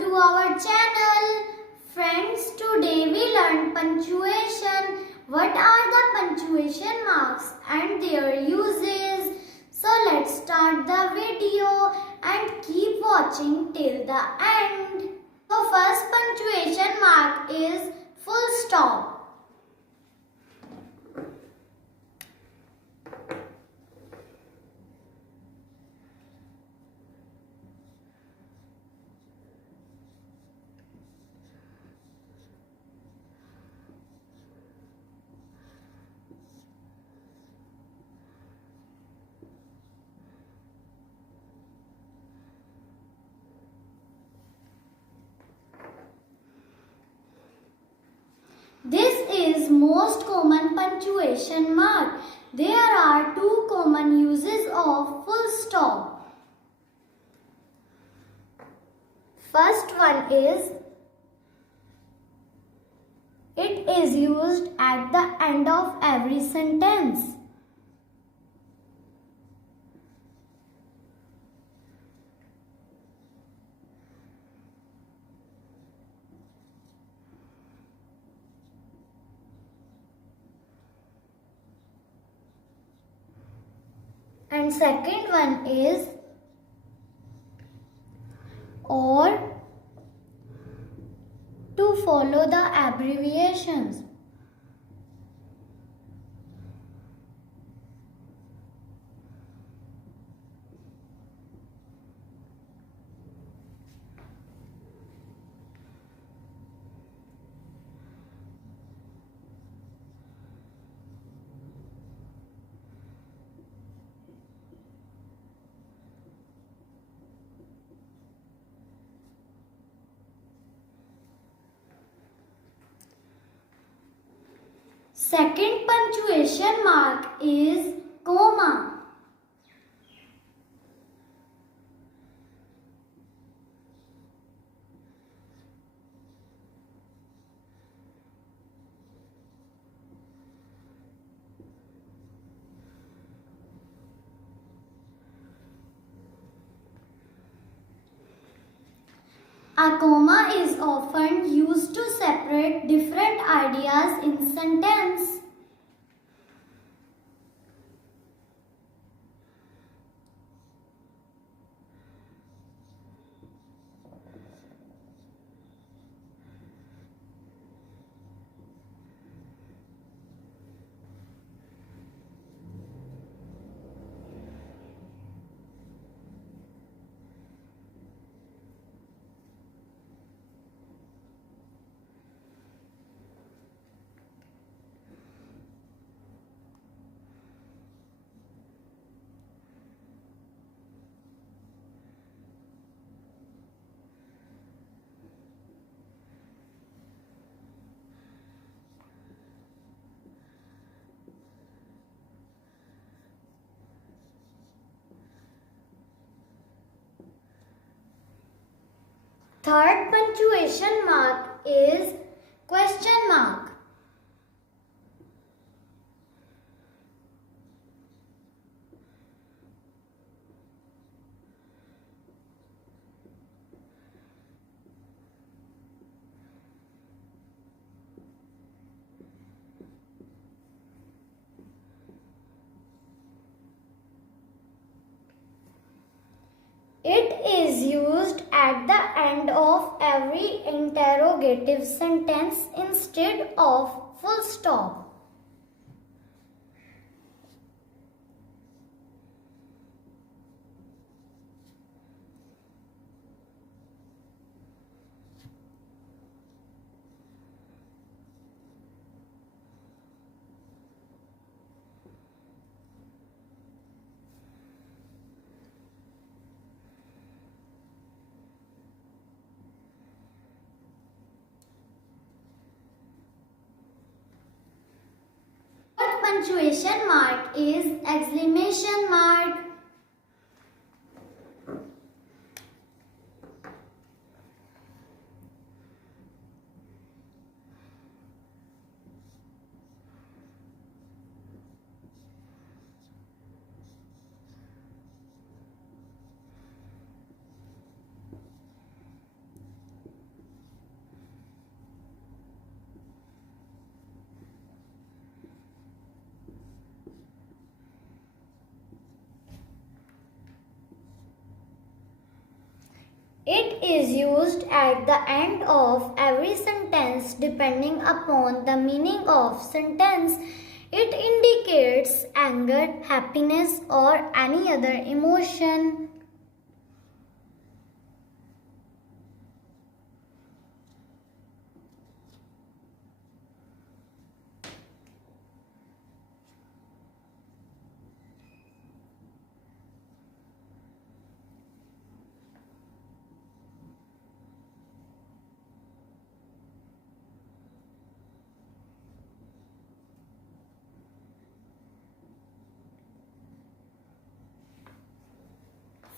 to our channel. Friends, today we learn punctuation. What are the punctuation marks and their uses? So let's start the video and keep watching till the end. So first punctuation mark is full stop. This is most common punctuation mark. There are two common uses of full stop. First one is it is used at the end of every sentence. And second one is or to follow the abbreviations. Second punctuation mark is comma. A comma is often used to separate different ideas in sentence. Third punctuation mark is question mark. It is used at the end of every interrogative sentence instead of full stop. Punctuation mark is exclamation mark. It is used at the end of every sentence depending upon the meaning of sentence. It indicates anger, happiness, or any other emotion.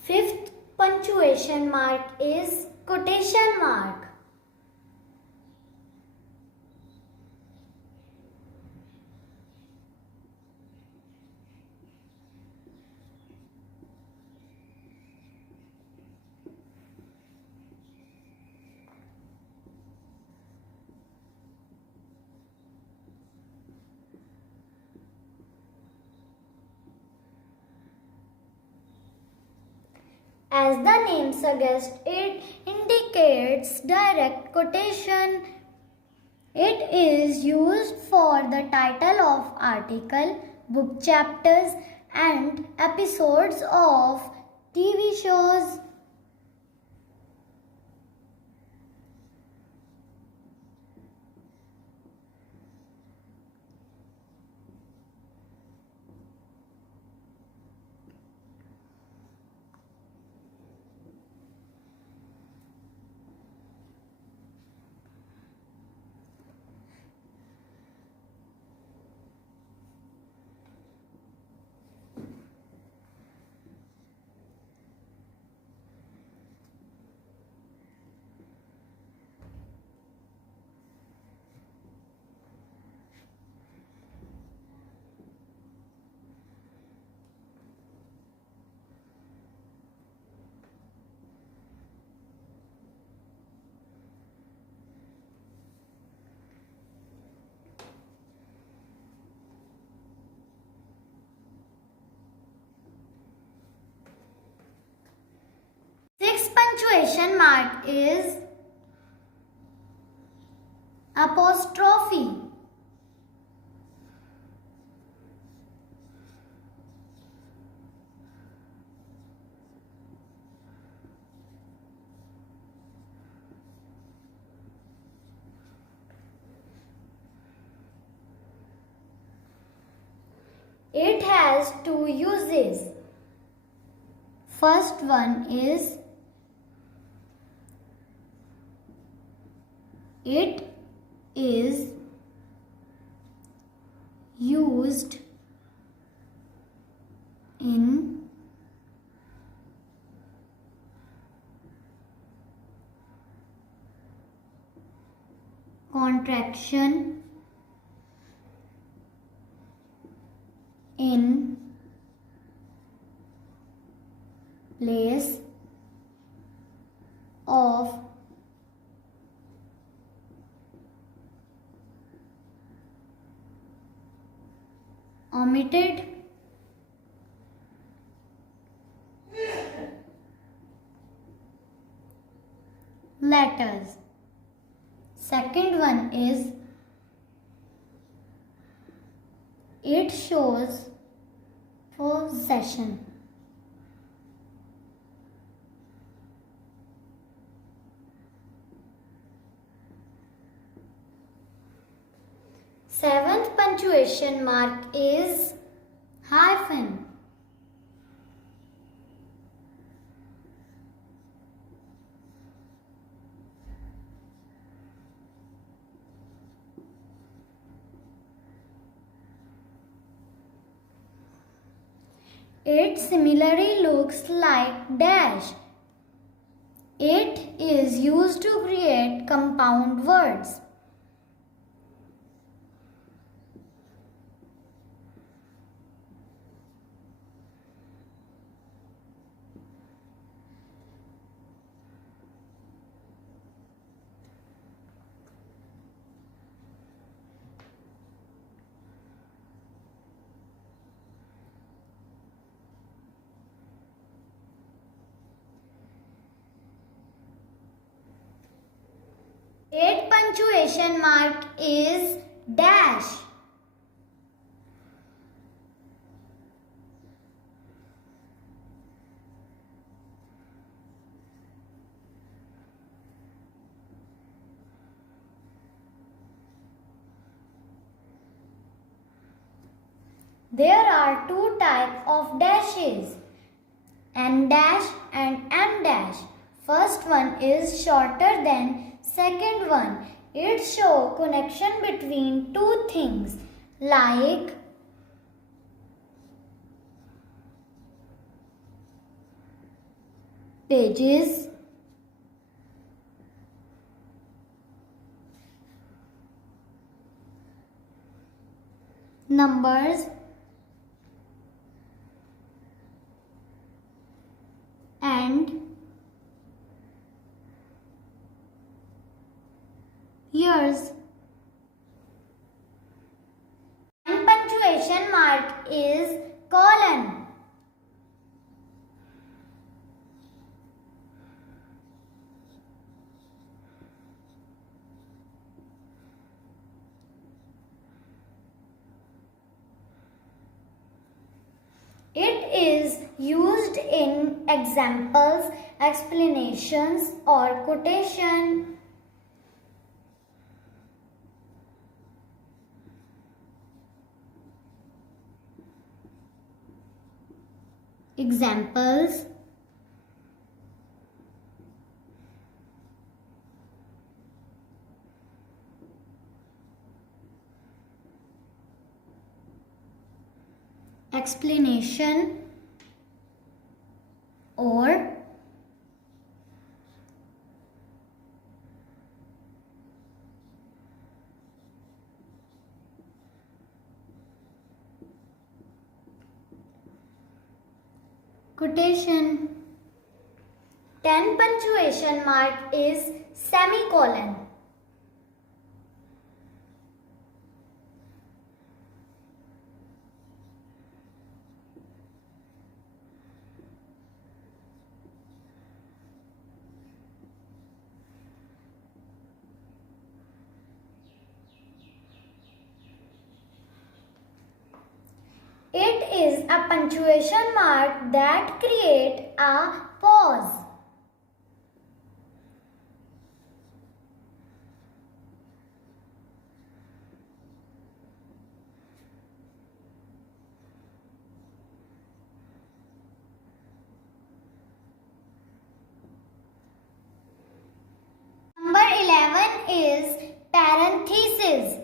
Fifth punctuation mark is quotation mark. As the name suggests, it indicates direct quotation. It is used for the title of article, book chapters, and episodes of TV shows. Sixth punctuation mark is apostrophe. It has two uses. First one is it is used in contraction in place of omitted letters. Second one is it shows possession. Seventh punctuation mark is hyphen. It similarly looks like dash. It is used to create compound words. punctuation mark is dash. There are two types of dashes, N dash and M dash. First one is shorter than second one. It shows connection between two things like pages, numbers, and years. And punctuation mark is colon. It is used in examples, explanations, or quotation. Examples: explanation or quotation. 10 punctuation mark is semicolon. It is a punctuation mark that creates a pause. Number 11 is parenthesis.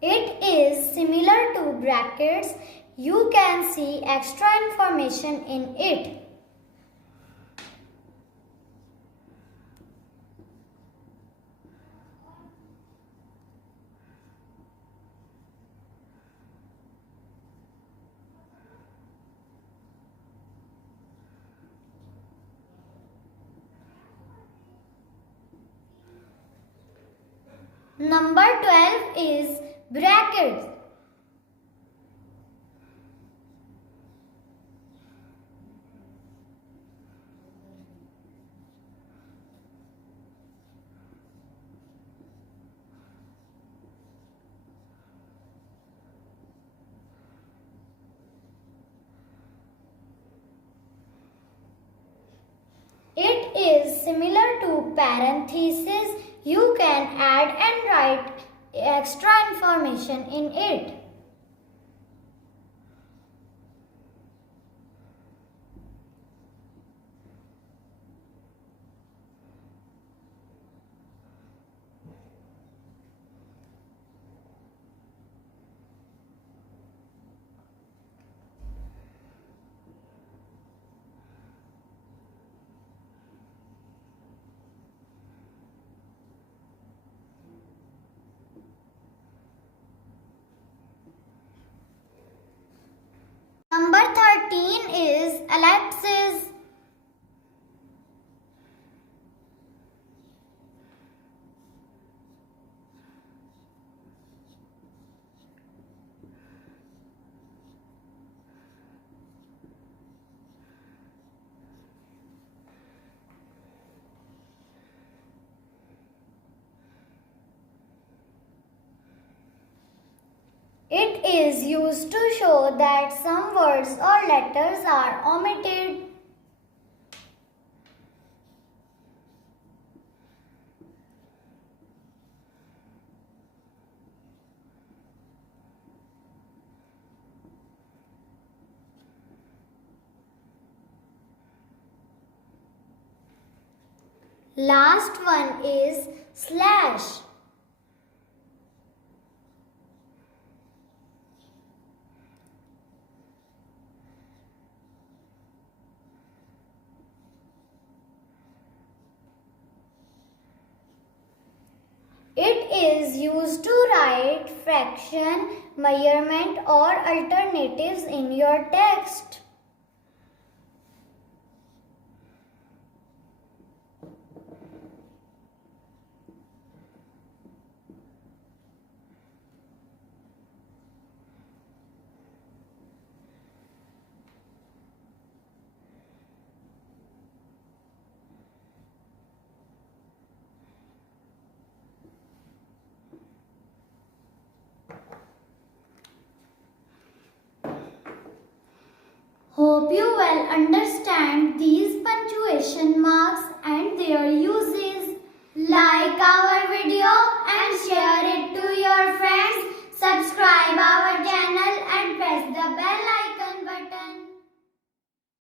It is similar to brackets. You can see extra information in it. Number 12 is brackets. It is similar to parenthesis. You can add and write extra information in it. ellipses. It is used to show that some words or letters are omitted. Last one is slash. It is used to write fraction, measurement or alternatives in your text. Hope you well understand these punctuation marks and their use.